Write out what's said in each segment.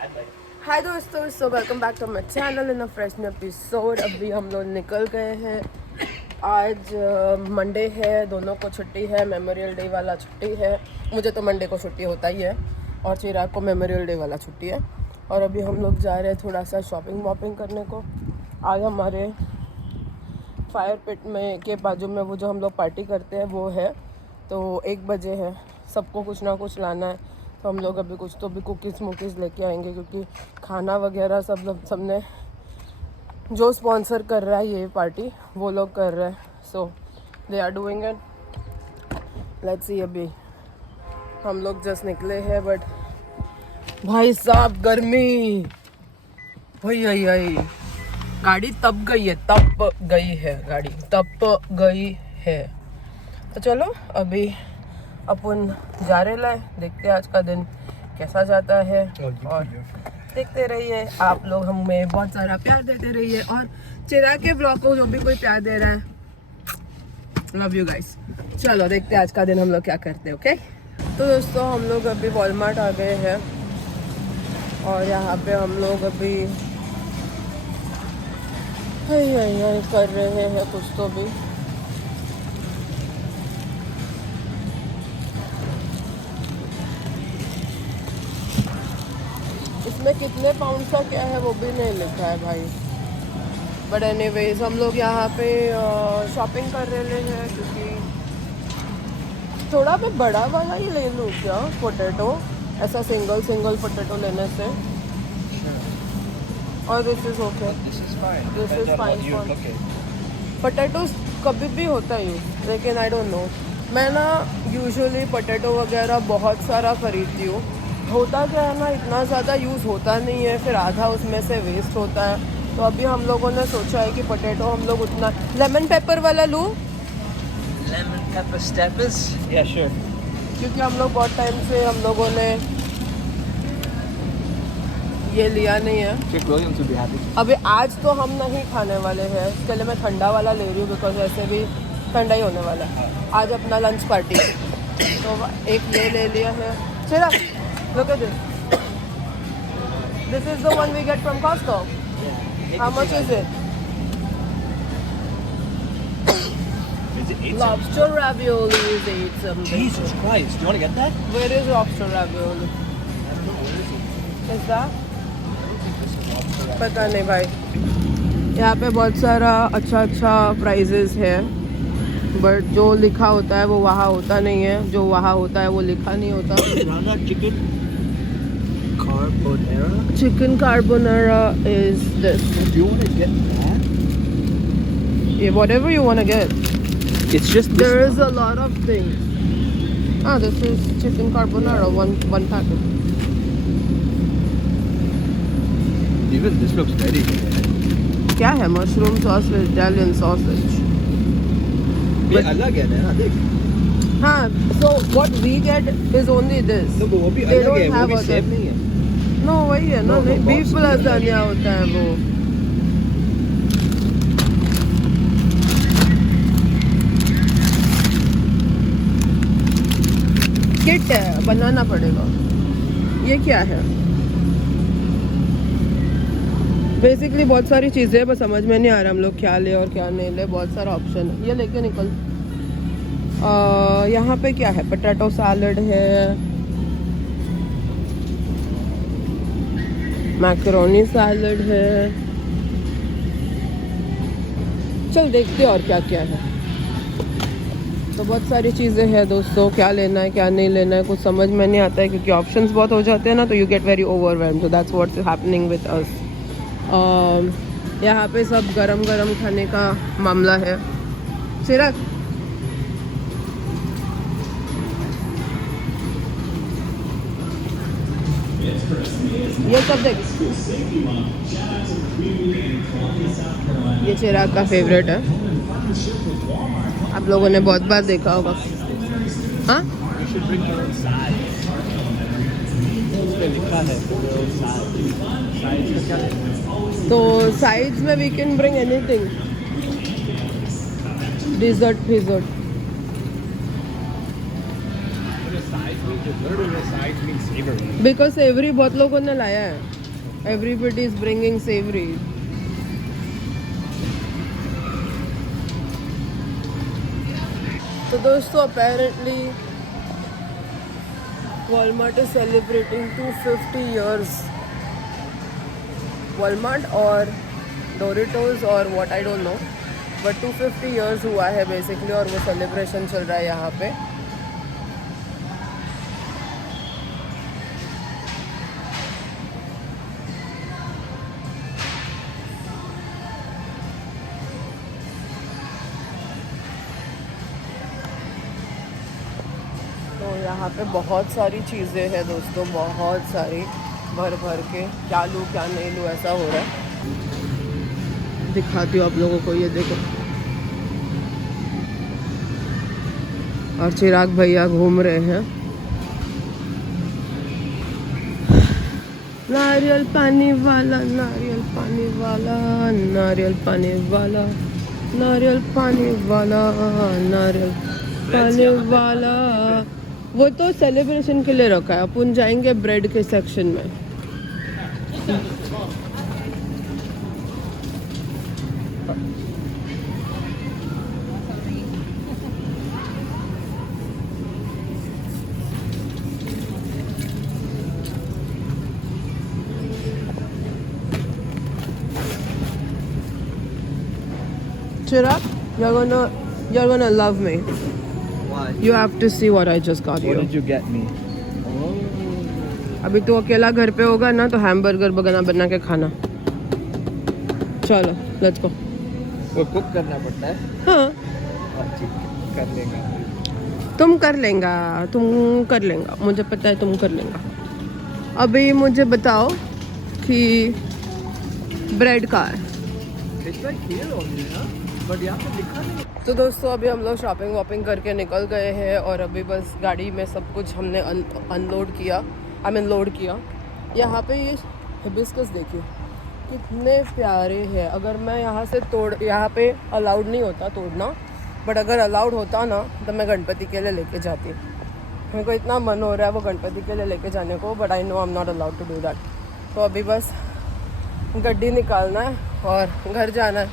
हाय दोस्तों, so welcome back to my channel in a fresh episode. अभी हम लोग निकल गए हैं। आज मंडे है, दोनों को छुट्टी है। मेमोरियल डे वाला छुट्टी है। मुझे तो मंडे को छुट्टी होता ही है और चिराग को मेमोरियल डे वाला छुट्टी है। और अभी हम लोग जा रहे हैं थोड़ा सा शॉपिंग वॉपिंग करने को। आज हमारे फायर पिट में के बाजू में वो जो हम लोग पार्टी करते हैं वो है, तो 1 बजे है। सबको कुछ ना कुछ लाना है, तो हम लोग अभी कुछ तो भी कुकीज़ मुकीज़ लेके आएंगे, क्योंकि खाना वगैरह सबने जो स्पॉन्सर कर रहा है ये पार्टी वो लोग कर रहे हैं। So they are doing it. Let's see. अभी हम लोग जस्ट निकले हैं, बट भाई साहब गर्मी भाई गाड़ी तप गई है। तो चलो अभी अपन जा रहे लाए, देखते हैं आज का दिन कैसा जाता है। और देखते रहिए आप लोग, हमें बहुत सारा प्यार देते रहिए, और चिराग के ब्लॉग को जो भी कोई प्यार दे रहा है, लव यू गाइस। चलो देखते हैं आज का दिन हम लोग क्या करते हैं। ओके, तो दोस्तों हम लोग अभी वॉलमार्ट आ गए हैं, और यहाँ पे हम लोग अभी कर रहे हैं कुछ तो भी। इसमें कितने पाउंड का क्या है वो भी नहीं लिखा है भाई। बट एनीवेज हम लोग यहाँ पे शॉपिंग कर रहे हैं, क्योंकि थोड़ा मैं बड़ा वाला ही ले लूँ क्या पोटैटो, ऐसा सिंगल पोटैटो लेने से। और this is okay, this is fine. Potatoes कभी भी होता है यूज, लेकिन आई डोंट नो, मैं ना यूजुअली पोटैटो वगैरह बहुत सारा खरीदती हूँ। होता क्या है ना, इतना ज़्यादा यूज़ होता नहीं है, फिर आधा उसमें से वेस्ट होता है। तो अभी हम लोगों ने सोचा है कि पोटैटो हम लोग उतना लेमन पेपर वाला लूँ, Lemon pepper steppers? Yeah, sure. क्योंकि हम लोग बहुत टाइम से हम लोगों ने ये लिया नहीं है। Chick Williams would be happy. अभी आज तो हम नहीं खाने वाले हैं, इसके लिए मैं ठंडा वाला ले रही हूँ, बिकॉज ऐसे भी ठंडा ही होने वाला है आज अपना लंच पार्टी। तो एक ये ले लिया है। चला, look at this. This is the one we get from Costco. How much is it? Is it 8? Lobster ravioli is 8 something. Jesus Christ! Do you want to get that? Where is lobster ravioli? I don't know. Where is it? Is that? This is lobster. पता नहीं भाई। यहाँ पे बहुत सारा अच्छा prices है, but जो लिखा होता है वो वहाँ होता नहीं है, जो वहाँ होता है वो लिखा नहीं होता। Rana chicken carbonara. Chicken carbonara is this. Do you want to get that? Yeah, whatever you want to get. It's just this. There is a lot of things. Ah, this is chicken carbonara, one packet. Even this looks very good. क्या है? Mushroom sauce with Italian sausage. ये अलग है ना, देख. हाँ, so what we get is only this. No, वो भी They अलग है, don't वो have भी other. सेम नहीं है. No, वही है ना, No, नहीं, box beef में lasagna होता है वो। किट है, बनाना पड़ेगा। ये क्या है? बेसिकली बहुत सारी चीज़ें बस समझ में नहीं आ रहा हम लोग क्या ले और क्या नहीं ले। बहुत सारा ऑप्शन है, ये लेके निकल। यहाँ पे क्या है? पोटैटो सैलड है, मैकरोनी सैलड है। चल देखते हैं और क्या क्या है। तो बहुत सारी चीज़ें हैं दोस्तों, क्या लेना है क्या नहीं लेना है कुछ समझ में नहीं आता है, क्योंकि ऑप्शंस बहुत हो जाते हैं ना, तो you get very overwhelmed. So that's what's happening with us. यहाँ पे सब गरम खाने का मामला है। चिराग, ये सब देख, ये चिराग का फेवरेट है, आप लोगों ने बहुत बार देखा होगा। हाँ, You should bring your own size. इसमें लिखा है your own size. Size का क्या है? तो साइड्स में we can bring anything, dessert फिजर्ट। size literally side means savory. Because savory बहुत लोगों ने लाया है, एवरीबडी इज ब्रिंगिंग सेवरी। तो दोस्तों apparently Walmart is celebrating 250 years। Walmart और डोरिटोज और what I don't know, but 250 years हुआ है बेसिकली, और वो सेलिब्रेशन चल रहा है यहाँ पे। तो यहाँ पे बहुत सारी चीज़ें हैं दोस्तों, बहुत सारी, भर भर के क्या लूँ क्या नहीं लूँ ऐसा हो रहा है। दिखाती हूँ आप लोगों को, ये देखो। और चिराग भैया घूम रहे हैं। नारियल पानी वाला, नारियल पानी वाला, नारियल पानी वाला, नारियल पानी वाला, नारियल पानी वाला। वो तो सेलिब्रेशन के लिए रखा है, अपन जाएंगे ब्रेड के सेक्शन में। Chirag, you're gonna love me. Why? You have to see what I just got What you. did you get me? Oh. अभी तो अकेला घर पे होगा ना, तो हैमबर्गर बना के खाना। चलो लेट्स गो। वो कुक करना पड़ता है? हाँ ठीक है, कर लेंगे। तुम कर लेंगा, तुम कर लेंगा, मुझे पता है तुम कर लेंगा। अभी मुझे बताओ कि ब्रेड का है। बट यहाँ पे लिखा नहीं। तो दोस्तों अभी हम लोग शॉपिंग वॉपिंग करके निकल गए हैं, और अभी बस गाड़ी में सब कुछ हमने अनलोड किया, लोड किया। यहाँ पे ये हिबिस्कस देखिए कितने प्यारे हैं। अगर मैं यहाँ से यहाँ पे अलाउड नहीं होता तोड़ना, बट अगर अलाउड होता ना तो मैं गणपति के लिए लेके जाती। मेरे को इतना मन हो रहा है वो गणपति के लिए लेके जाने को, but I know I am not allowed to do that. तो अभी बस गड्डी निकालना है और घर जाना है।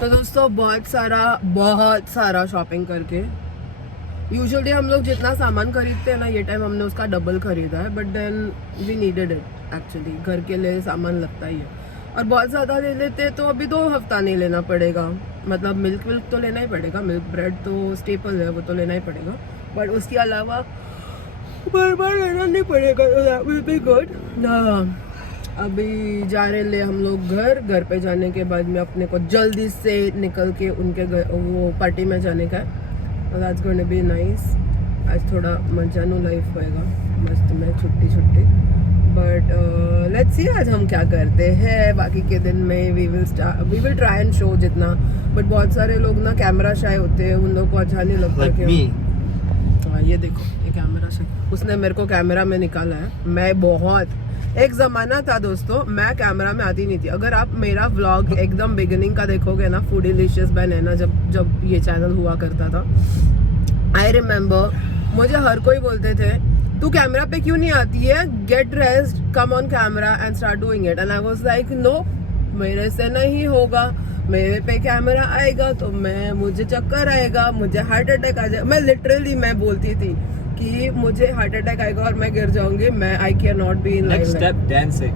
तो दोस्तों बहुत सारा शॉपिंग करके, यूजुअली हम लोग जितना सामान खरीदते हैं ना, ये टाइम हमने उसका डबल खरीदा है, but then we needed it actually. घर के लिए सामान लगता ही है, और बहुत ज़्यादा ले लेते हैं तो अभी 2 हफ्ता नहीं लेना पड़ेगा। मतलब मिल्क तो लेना ही पड़ेगा, मिल्क ब्रेड तो स्टेपल है, वो तो लेना ही पड़ेगा, बट उसके अलावा बार लेना नहीं पड़ेगा, तो दैट विल बी गुड। अभी जा रहे ले हम लोग घर पे जाने के बाद में अपने को जल्दी से निकल के उनके घर वो पार्टी में जाने का है। That's going to be nice. आज थोड़ा मजानो लाइफ होएगा मस्त में, छुट्टी। बट लेट्स सी आज हम क्या करते हैं। बाकी के दिन में we will try and show जितना, बट बहुत सारे लोग ना कैमरा शाय होते हैं, उन लोग को अच्छा नहीं लगता। Like कि me. हाँ ये देखो, ये कैमरा शाय उसने मेरे को कैमरा में निकाला है। मैं बहुत, एक ज़माना था दोस्तों मैं कैमरा में आती नहीं थी। अगर आप मेरा व्लॉग एकदम बिगिनिंग का देखोगे ना, फूडीलिशियस बाय नैना, जब ये चैनल हुआ करता था, आई रिमेम्बर मुझे हर कोई बोलते थे तू कैमरा पे क्यों नहीं आती है, get rest, come on camera and start doing it. And I was like no, मेरे से नहीं होगा, मेरे पे कैमरा आएगा तो मुझे चक्कर आएगा, मुझे हार्ट अटैक आ जाएगा। मैं लिटरली बोलती थी कि मुझे हार्ट अटैक आएगा और मैं गिर जाऊंगी, I can not be in Next step, dancing.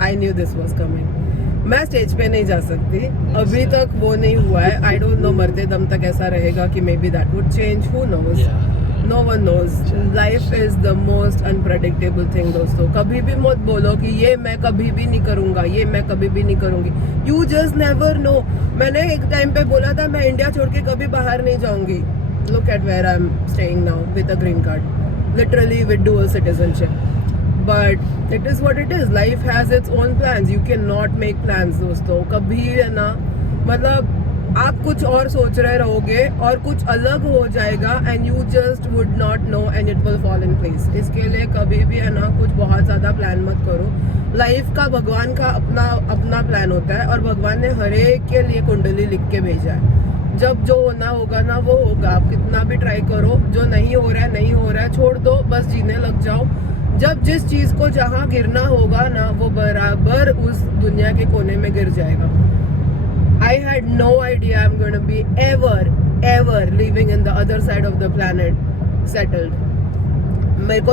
I knew this was coming. मैं स्टेज पे नहीं जा सकती, अभी तक वो नहीं हुआ है। आई डोंट नो मरते दम तक ऐसा रहेगा कि maybe that would change, who knows, no one knows. Life is the most unpredictable thing दोस्तों। कभी भी मत बोलो कि ये मैं कभी भी नहीं करूंगा, ये मैं कभी भी नहीं करूंगी। You just never know. मैंने एक टाइम पे बोला था मैं इंडिया छोड़ के कभी बाहर नहीं जाऊंगी। Look at where I'm staying now with a green card, literally with dual citizenship. But it is what it is. Life has its own plans. You cannot make plans दोस्तों। कभी है ना, मतलब आप कुछ और सोच रहे रहोगे और कुछ अलग हो जाएगा, and you just would not know and it will fall in place. इसके लिए कभी भी है ना कुछ बहुत ज़्यादा प्लान मत करो। लाइफ का भगवान का अपना प्लान होता है, और भगवान ने हर एक के लिए कुंडली लिख के भेजा है। जब जो होना होगा ना वो होगा। आप कितना भी ट्राई करो, जो नहीं हो रहा है नहीं हो रहा है, छोड़ दो, बस जीने लग जाओ। जब जिस चीज को जहाँ गिरना होगा ना वो बराबर उस दुनिया के कोने में गिर जाएगा। I had no idea I'm going to be ever living in the other side of the planet settled. मेरे को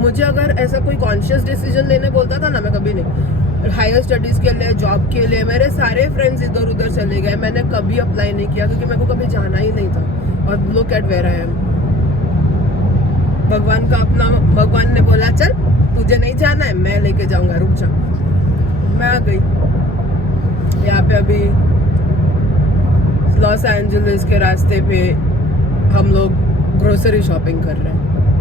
मुझे अगर ऐसा कोई कॉन्शियस डिसीजन लेने बोलता था ना, मैं कभी नहीं। हायर स्टडीज के लिए, जॉब के लिए, मेरे सारे फ्रेंड्स इधर उधर चले गए, मैंने कभी अप्लाई नहीं किया क्योंकि मेरे को कभी जाना ही नहीं था। और look at where I am. भगवान का अपना, भगवान ने बोला चल तुझे नहीं जाना है, मैं लेके जाऊंगा, रुक जा। मैं आ गई यहाँ पे। अभी लॉस एंजलिस के रास्ते पे हम लोग ग्रोसरी शॉपिंग कर रहे हैं।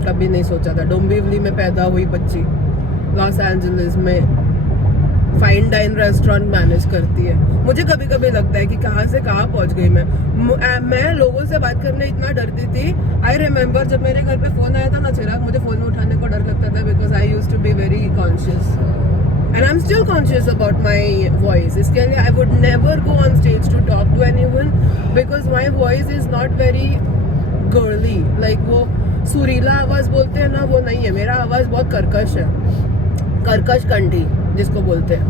कभी नहीं सोचा था, डोंबिवली में पैदा हुई बच्ची लॉस एंजलिस में फाइन डाइन रेस्टोरेंट मैनेज करती है। मुझे कभी कभी लगता है कि कहाँ से कहाँ पहुँच गई मैं लोगों से बात करने इतना डरती थी। आई रिमेम्बर जब मेरे घर पे फोन आया था ना चिराग, मुझे फोन में उठाने को डर लगता था because I used to be very conscious and I am still conscious about my voice. इसके लिए I would never go on stage to talk to anyone because my voice is not very girly. Like वो सुरीला आवाज बोलते हैं ना, वो नहीं है। मेरा आवाज बहुत कर्कश है, कर्कश कंठी जिसको बोलते हैं।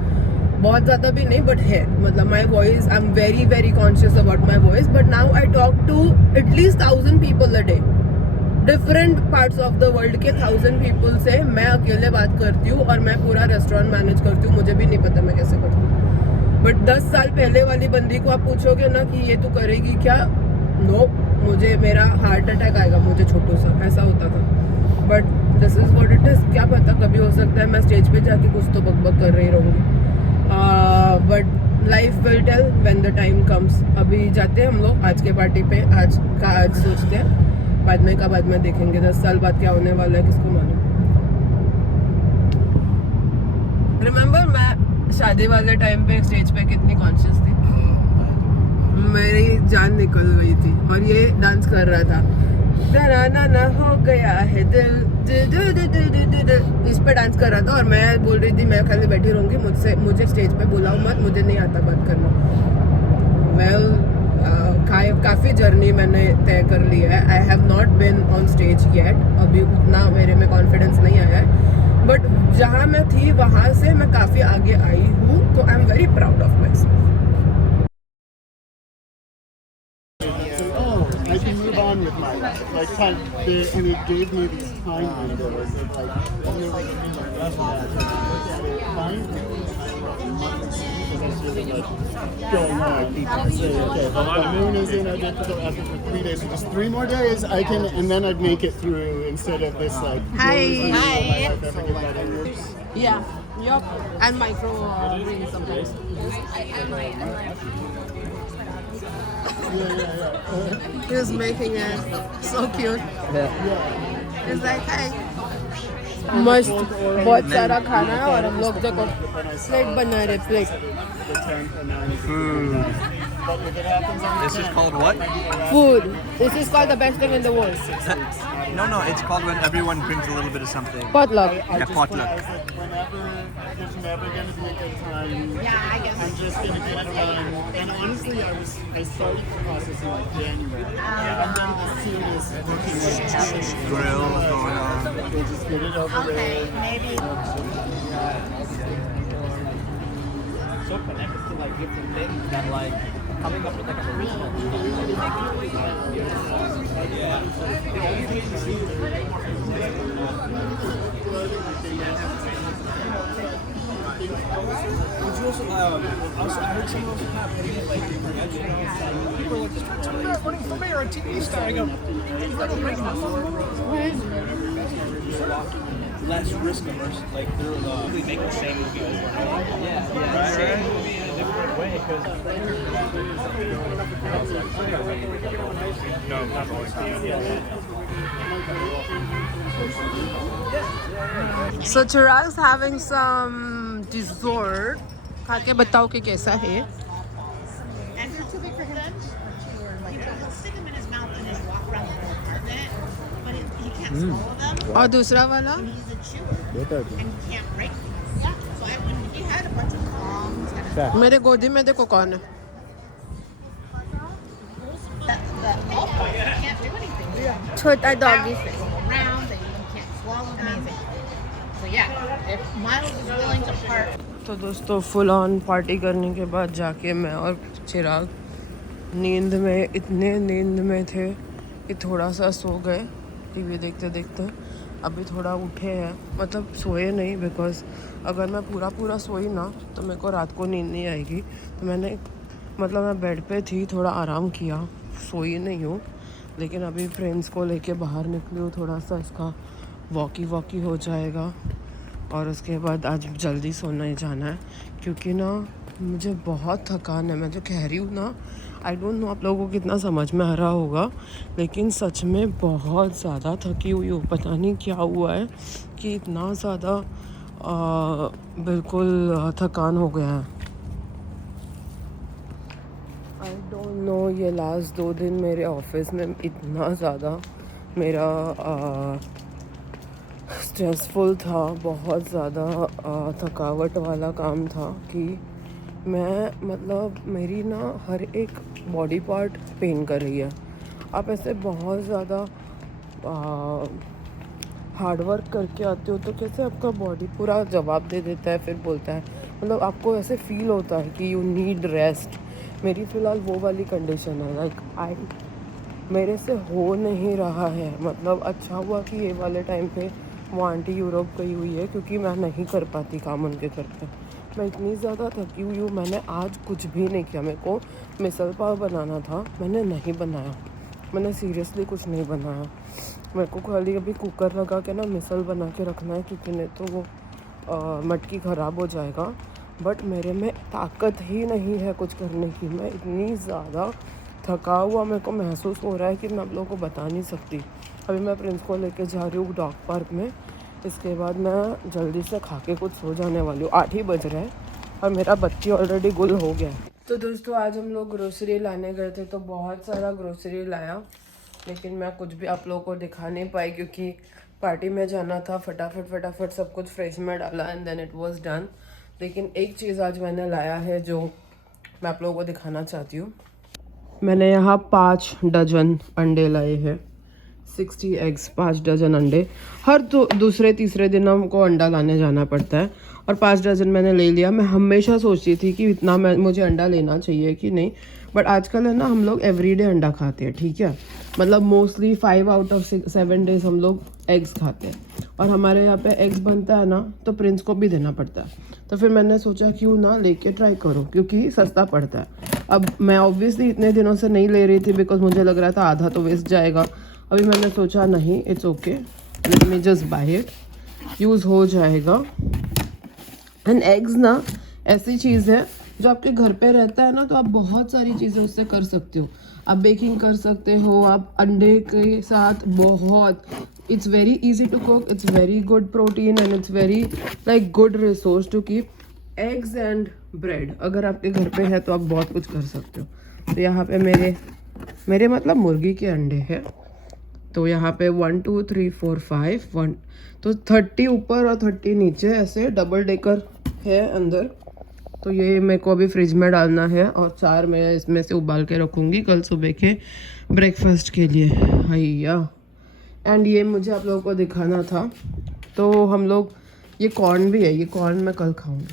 बहुत ज़्यादा भी नहीं बट है, मतलब my voice, I am very conscious about my voice. But now I talk to at least 1000 people a day, different parts of the world के 1000 पीपल से मैं अकेले बात करती हूँ और मैं पूरा रेस्टोरेंट मैनेज करती हूँ। मुझे भी नहीं पता मैं कैसे करती हूँ। बट 10 साल पहले वाली बंदी को आप पूछोगे ना कि ये तू करेगी क्या, नो, मुझे मेरा हार्ट अटैक आएगा, मुझे छोटू सा ऐसा होता था। But this is what it is. क्या पता कभी हो सकता है मैं स्टेज पे जाके कुछ तो बकबक कर रही रहूँगी। But life will tell when the time comes. अभी जाते हैं हम लोग आज के पार्टी पे। आज सोचते हैं, बाद में देखेंगे। 10 साल बाद क्या होने वाला है किसको मालूम। रिमेम्बर मैं शादी वाले टाइम पे स्टेज पे कितनी कॉन्शियस थी, मेरी जान निकल गई थी और ये डांस कर रहा था। ना हो गया है दिल, इस पे डांस कर रहा था और मैं बोल रही थी मैं खाली बैठी रहूंगी, मुझे स्टेज पे बुलाओ मत, मुझे नहीं आता बात करना। काफ़ी जर्नी मैंने तय कर ली है। I have not been on stage yet, अभी उतना मेरे में कॉन्फिडेंस नहीं आया है। बट जहाँ मैं थी वहाँ से मैं काफ़ी आगे आई हूँ, तो आई am very proud of my self. I can move on with my life. Like, and it gave me these time windows of like, I've never look at it fine. Because I feel like going on. People say, okay, the moon is in, I get to go after for 3 days. So just 3 more days, I can, and then I'd make it through instead of this like. Hi. Yeah, yup. And micro rings sometimes. He's making it so cute. He's like, hey. मस्त, बहुत सारा खाना है और हम लोग देखो plate बना रहे, plate. This is called what? Food. This is called the best thing in the world. No, it's called when everyone brings a little bit of something. Potluck. Yeah, potluck. Whenever there's never going to be a good time. Yeah, I guess. I'm just going to get it done. And honestly, I started the process in like January. And then as soon as working with happened, Grill going on. they just get it over Okay, with. maybe. So connected to like different things that like coming up with like an original. Would you also, I heard someone else kind of putting it like different edges. People were like, just try to running for mayor on TV star. I go, less risk averse. Like they're really make the same movie over and over. Yeah, same movie in a different way. No, not always. So Chirag's having some dessert. खा के बताओ कि कैसा है। And they're too big for him. He will stick them in his mouth and just walk around the whole apartment. But he can't swallow them. और दूसरा वाला? And he's a chewer. And he can't break them. Yeah. So he had a bunch of bombs. मेरे गोदी में देखो कौन है। छोटा doggy They go around, they you can't swallow them. Amazing. So yeah, if Miles is willing to part. तो दोस्तों full on party करने के बाद जाके मैं और चिराग नींद में थे कि थोड़ा सा सो गए टीवी देखते देखते। अभी थोड़ा उठे हैं, मतलब सोए नहीं, बिकॉज अगर मैं पूरा सोई ना तो मेरे को रात को नींद नहीं आएगी। तो मैंने मतलब मैं बेड पे थी, थोड़ा आराम किया, सोई नहीं हूँ। लेकिन अभी फ्रेंड्स को लेके बाहर निकली हूँ, थोड़ा सा इसका वॉकी हो जाएगा और उसके बाद आज जल्दी सोना ही जाना है, क्योंकि ना मुझे बहुत थकान है। मैं जो कह रही हूँ ना, आई डोंट नो आप लोगों को कितना समझ में आ रहा होगा, लेकिन सच में बहुत ज़्यादा थकी हुई हूँ। पता नहीं क्या हुआ है कि इतना ज़्यादा बिल्कुल थकान हो गया है। आई डोंट नो, ये लास्ट 2 दिन मेरे ऑफिस में इतना ज़्यादा मेरा स्ट्रेसफुल था, बहुत ज़्यादा थकावट वाला काम था कि मैं मतलब मेरी ना हर एक बॉडी पार्ट पेन कर रही है। आप ऐसे बहुत ज़्यादा हार्ड वर्क करके आते हो तो कैसे आपका बॉडी पूरा जवाब दे देता है, फिर बोलता है, मतलब आपको ऐसे फील होता है कि यू नीड रेस्ट। मेरी फ़िलहाल वो वाली कंडीशन है, लाइक मेरे से हो नहीं रहा है। मतलब अच्छा हुआ कि ये वाले टाइम पे वो आंटी यूरोप गई हुई है, क्योंकि मैं नहीं कर पाती काम उनके घर पे। मैं इतनी ज़्यादा थकी हुई हूँ। मैंने आज कुछ भी नहीं किया। मेरे को मिसल पाव बनाना था, मैंने नहीं बनाया। मैंने सीरियसली कुछ नहीं बनाया। मेरे को खाली अभी कुकर लगा के ना मिसल बना के रखना है, क्योंकि नहीं तो वो मटकी ख़राब हो जाएगा। बट मेरे में ताकत ही नहीं है कुछ करने की। मैं इतनी ज़्यादा थका हुआ मेरे को महसूस हो रहा है कि मैं आप लोगों को बता नहीं सकती। अभी मैं प्रिंस को लेके जा रही हूँ डॉग पार्क में। इसके बाद मैं जल्दी से खा के कुछ सो जाने वाली हूँ। 8 ही बज रहे हैं और मेरा बत्ती ऑलरेडी गुल हो गया है। तो दोस्तों आज हम लोग ग्रोसरी लाने गए थे, तो बहुत सारा ग्रोसरी लाया, लेकिन मैं कुछ भी आप लोगों को दिखा नहीं पाई क्योंकि पार्टी में जाना था। फटाफट सब कुछ फ्रिज में डाला and then it was done. लेकिन एक चीज़ आज मैंने लाया है जो मैं आप लोगों को दिखाना चाहती हूँ। मैंने यहाँ 5 डजन अंडे लाए हैं, 60 एग्स, 5 डजन अंडे। हर दूसरे तीसरे दिन हमको अंडा लाने जाना पड़ता है और 5 डजन मैंने ले लिया। मैं हमेशा सोचती थी कि इतना मुझे अंडा लेना चाहिए कि नहीं, बट आजकल है ना हम लोग एवरीडे अंडा खाते हैं, ठीक है। मतलब मोस्टली 5 आउट ऑफ 7 डेज हम लोग एग्स खाते हैं और हमारे यहाँ पे एग्स बनता है ना तो प्रिंस को भी देना पड़ता है। तो फिर मैंने सोचा क्यों ना लेके ट्राई करो, क्योंकि सस्ता पड़ता है। अब मैं ऑब्वियसली इतने दिनों से नहीं ले रही थी बिकॉज मुझे लग रहा था आधा तो वेस्ट जाएगा। अभी मैंने सोचा नहीं, it's okay, let me just by it, use हो जाएगा। एंड एग्स ना ऐसी चीज़ है जो आपके घर पे रहता है ना, तो आप बहुत सारी चीज़ें उससे कर सकते हो। आप बेकिंग कर सकते हो, आप अंडे के साथ बहुत, it's very easy to cook, it's very good protein and it's very like good resource to keep. Eggs and bread अगर आपके घर पे है तो आप बहुत कुछ कर सकते हो। तो यहाँ पे मेरे मतलब मुर्गी के अंडे हैं। तो यहाँ पे 1 2 3 4 5 1, तो 30 ऊपर और 30 नीचे ऐसे डबल डेकर है अंदर। तो ये मेरे को अभी फ्रिज में डालना है और 4 मैं इसमें से उबाल के रखूँगी कल सुबह के ब्रेकफास्ट के लिए। हैया, एंड ये मुझे आप लोगों को दिखाना था। तो हम लोग, ये कॉर्न भी है, ये कॉर्न मैं कल खाऊंगी।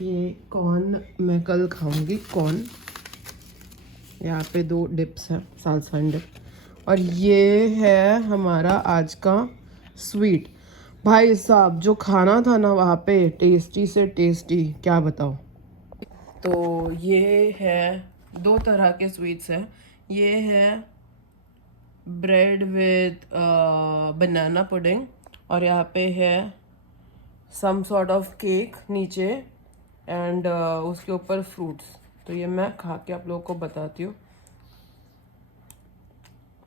ये कॉर्न मैं कल खाऊंगी, कॉर्न। यहाँ पे 2 डिप्स हैं, साल्सा एंड डिप। और ये है हमारा आज का स्वीट। भाई साहब जो खाना था ना वहाँ पे, टेस्टी से टेस्टी, क्या बताओ। तो ये है 2 तरह के स्वीट्स हैं। ये है ब्रेड विद बनाना पुडिंग और यहाँ पे है सम सॉर्ट ऑफ केक नीचे एंड उसके ऊपर फ्रूट्स। तो ये मैं खा के आप लोगों को बताती हूँ।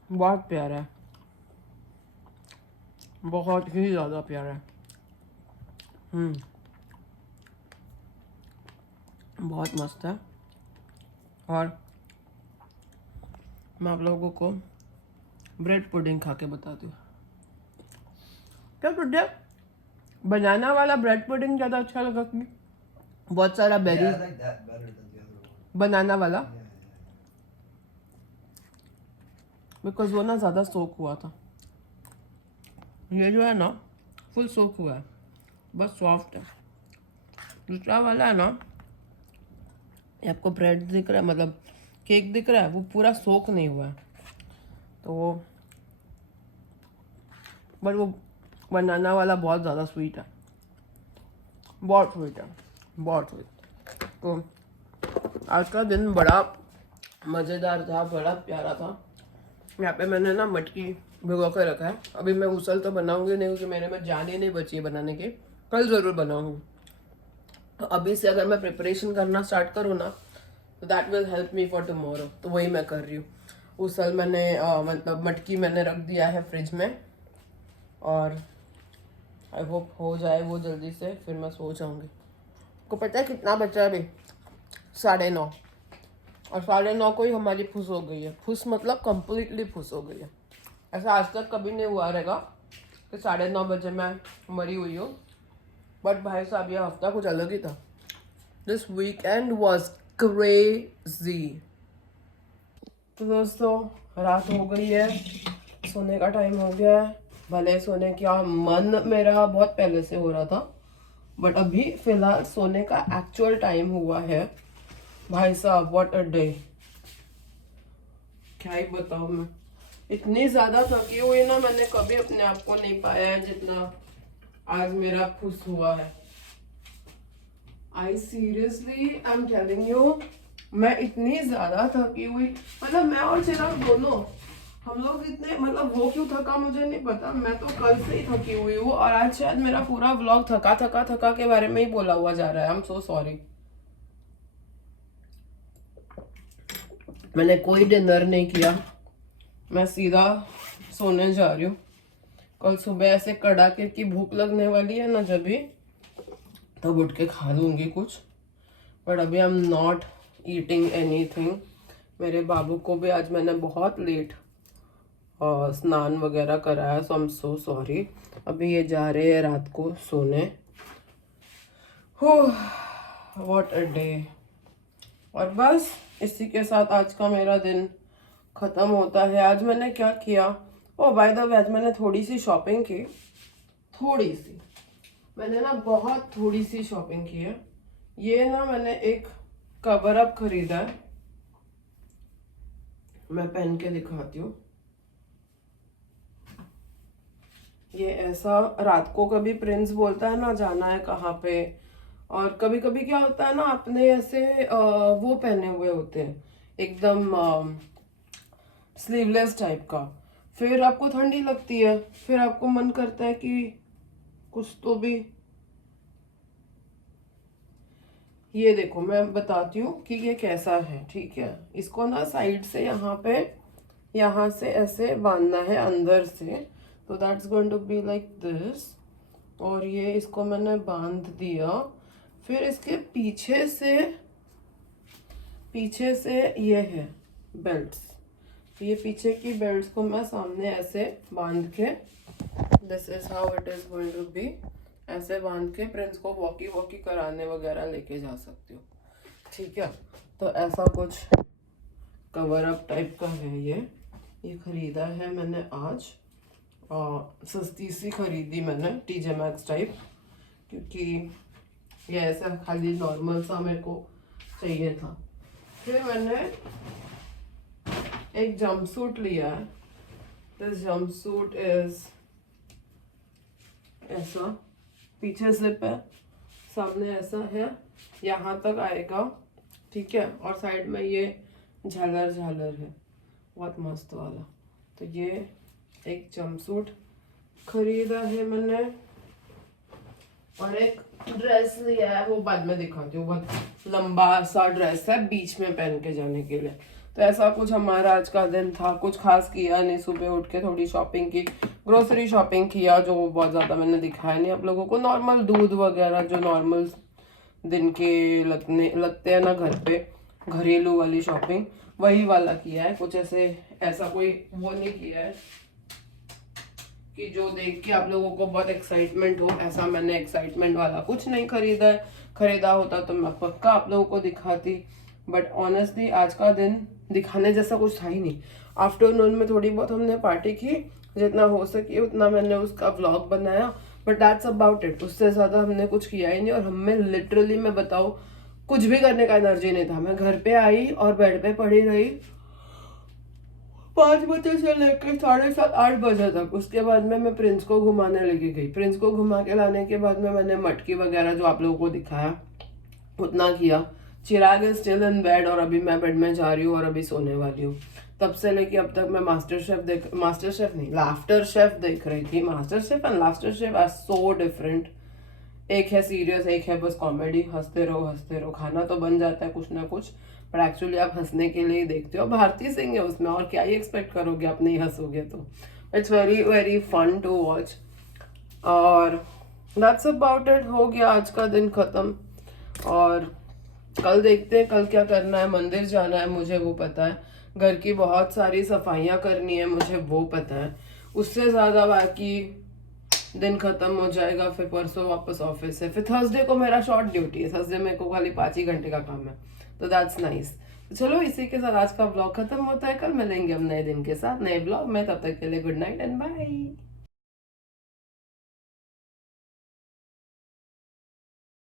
बहुत प्यारा है, बहुत ही ज़्यादा प्यारा है। बहुत मस्त है। और मैं आप लोगों को ब्रेड पुडिंग खा के बताती हूँ। क्या तुझे बनाना वाला ब्रेड पुडिंग ज़्यादा अच्छा लगा कि बहुत सारा बेरी बनाना वाला? बिकॉज वो ना ज़्यादा सोक हुआ था। ये जो है ना फुल सोक हुआ है, बस सॉफ्ट है। दूसरा वाला है ना, ये आपको ब्रेड दिख रहा है, मतलब केक दिख रहा है, वो पूरा सोक नहीं हुआ है। तो वो बट वो बनाना वाला बहुत ज़्यादा स्वीट है, बहुत स्वीट है, बहुत स्वीट। तो आज का दिन बड़ा मज़ेदार था, बड़ा प्यारा था। यहाँ पे मैंने ना मटकी भिगो कर रखा है। अभी मैं उसल तो बनाऊंगी नहीं क्योंकि मेरे में जान ही नहीं बची है बनाने की, कल ज़रूर बनाऊंगी। तो अभी से अगर मैं प्रिपरेशन करना स्टार्ट करूँ ना तो that will help me for tomorrow. तो वही मैं कर रही हूँ। उसल मैंने मतलब मटकी मैंने रख दिया है फ्रिज में, और आई होप हो जाए वो जल्दी से, फिर मैं सो जाऊँगी। को पता है कितना बचा है अभी? 9:30। और 9:30 को ही हमारी फुस हो गई है। फुस मतलब कम्प्लीटली फुस हो गई है। ऐसा आज तक कभी नहीं हुआ रहेगा कि 9:30 बजे मैं मरी हुई हूँ। बट भाई साहब ये हफ्ता कुछ अलग ही था। This weekend was crazy. तो दोस्तों रात हो गई है, सोने का टाइम हो गया है। भले सोने का मन मेरा बहुत पहले से हो रहा था, बट अभी फिलहाल सोने का एक्चुअल टाइम हुआ है। भाई साहब व्हाट अ डे, क्या ही बताऊँ मैं। इतनी ज़्यादा थकी हुई ना, मैंने कभी अपने आप को नहीं पाया है जितना आज मेरा खुश हुआ है। I seriously I am telling you, मैं इतनी ज़्यादा थकी हुई, मतलब मैं और चिराग दोनों, हम लोग इतने, मतलब वो क्यों थका मुझे नहीं पता। मैं तो कल से ही थकी हुई हूँ, और आज शायद मेरा पूरा व्लॉग थका के बारे में ही बोला हुआ जा रहा है। I am so sorry. मैंने कोई डिनर नहीं किया, मैं सीधा सोने जा रही हूँ। कल सुबह ऐसे कड़ाके की भूख लगने वाली है ना, जब भी तब उठ के खा लूँगी कुछ। बट अभी आई एम नॉट ईटिंग एनीथिंग। मेरे बाबू को भी आज मैंने बहुत लेट स्नान वगैरह कराया, सो आई एम सो सॉरी। अभी ये जा रहे हैं रात को सोने। हो व्हाट अ डे। और बस इसी के साथ आज का मेरा दिन ख़त्म होता है। आज मैंने क्या किया, ओ बाय द वे आज मैंने थोड़ी सी शॉपिंग की, थोड़ी सी, मैंने ना बहुत थोड़ी सी शॉपिंग की है। ये ना मैंने एक कवर अप खरीदा है, मैं पहन के दिखाती हूँ। ये ऐसा रात को कभी प्रिंस बोलता है ना जाना है कहाँ पे, और कभी कभी क्या होता है ना, अपने ऐसे वो पहने हुए होते हैं एकदम स्लीवलेस टाइप का, फिर आपको ठंडी लगती है, फिर आपको मन करता है कि कुछ तो भी। ये देखो मैं बताती हूँ कि ये कैसा है, ठीक है। इसको ना साइड से यहाँ से ऐसे बांधना है अंदर से, तो that's going to be like this. और ये इसको मैंने बांध दिया। फिर इसके पीछे से ये है बेल्ट्स, ये पीछे की बेल्ट्स को मैं सामने ऐसे बांध के, this is how it is going to be, ऐसे बांध के प्रिंस को वॉकी कराने वगैरह लेके जा सकती हूँ, ठीक है। तो ऐसा कुछ कवर अप टाइप का है ये खरीदा है मैंने आज। सस्ती सी खरीदी मैंने, TJ Maxx टाइप, क्योंकि ये ऐसा खाली नॉर्मल सा मेरे को चाहिए था। फिर मैंने एक जंपसूट लिया है। दिस जंपसूट इज ऐसा, पीछे जिप है, सामने ऐसा है, यहाँ तक आएगा, ठीक है। और साइड में ये झालर है, बहुत मस्त वाला। तो ये एक जंपसूट खरीदा है मैंने, और एक ड्रेस लिया है, वो बाद में दिखाती हूँ। बहुत लंबा सा ड्रेस है, बीच में पहन के जाने के लिए। तो ऐसा कुछ हमारा आज का दिन था, कुछ खास किया नहीं। सुबह उठ के थोड़ी शॉपिंग की, ग्रोसरी शॉपिंग किया, जो बहुत ज़्यादा मैंने दिखाया नहीं आप लोगों को। नॉर्मल दूध वगैरह जो नॉर्मल दिन के लगते हैं ना घर पे, घरेलू वाली शॉपिंग, वही वाला किया है। कुछ ऐसा कोई वो नहीं किया है कि जो देख के आप लोगों को बहुत एक्साइटमेंट हो। ऐसा मैंने एक्साइटमेंट वाला कुछ नहीं खरीदा है। खरीदा होता तो मैं पक्का आप लोगों को दिखाती। बट ऑनेस्टली आज का दिन दिखाने जैसा कुछ था ही नहीं। आफ्टरनून में थोड़ी बहुत हमने पार्टी की, जितना हो सके उतना मैंने उसका व्लॉग बनाया, बट दैट्स अबाउट इट। उससे ज़्यादा हमने कुछ किया ही नहीं। और हमें लिटरली मैं बताऊँ कुछ भी करने का एनर्जी नहीं था। मैं घर पे आई और बेड पे पड़ी रही 5 बजे से लेकर 7:30 8 बजे तक। उसके बाद में मैं प्रिंस को घुमाने लेके गई। प्रिंस को घुमा के लाने के बाद में मैंने मटकी वगैरह जो आप लोगों को दिखाया उतना किया। चिराग इज स्टिल इन बेड और अभी मैं बेड में जा रही हूँ और अभी सोने वाली हूँ। तब से लेके अब तक मैं लाफ्टर शेफ देख रही थी। Master chef and laughter chef are so different. एक है सीरियस, एक है बस कॉमेडी, हंसते रहो। खाना तो बन जाता है कुछ ना कुछ, पर एक्चुअली आप हंसने के लिए ही देखते हो। भारती सिंह है उसमें, और क्या ही एक्सपेक्ट करोगे, आप नहीं हंसोगे तो। It's very very fun to watch. और दैट्स अबाउट इट। हो गया आज का दिन खत्म। और कल देखते हैं कल क्या करना है। मंदिर जाना है मुझे, वो पता है। घर की बहुत सारी सफाइयाँ करनी है मुझे, वो पता है। उससे ज़्यादा बाकी दिन खत्म हो जाएगा, फिर परसों वापस ऑफिस है। फिर थर्सडे को मेरा शॉर्ट ड्यूटी है। थर्सडे मेरे को खाली 5 ही घंटे का काम है, तो दैट्स नाइस। तो चलो इसी के साथ आज का ब्लॉग खत्म होता है। कल मिलेंगे हम नए दिन के साथ नए ब्लॉग में। तब तक के लिए गुड नाइट एंड बाय।